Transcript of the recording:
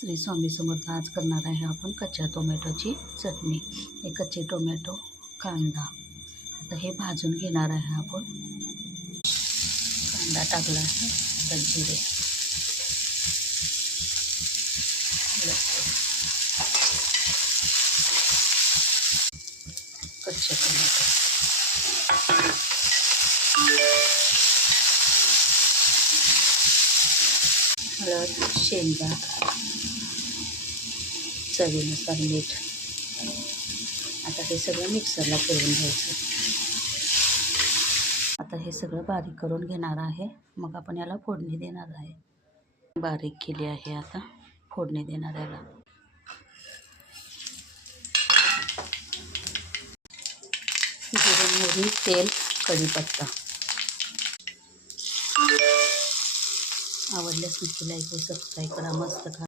श्री स्वामी समर्थ. आज करणार आहे आपण कच्च्या टोमॅटोची चटणी. हे कच्चे टोमॅटो, कांदा, आता हे भाजून घेणार आहे आपण. कांदा टाकला आहे, आता जिरे, कच्चे टोमॅटो, हळद, शेंगा, चवीनुसार मीठ. आता हे सगळं मिक्सरला फिरवून घ्यायचं. आता हे सगळं बारीक करून घेणार आहे. मग आपण याला फोडणी देणार आहे. बारीक केली आहे, आता फोडणी देणार याला. जिरे, मोहरी, तेल, कढीपत्ता. आवडल्यास नक्की लाईक व सबस्क्राईब करा. मस्त खा.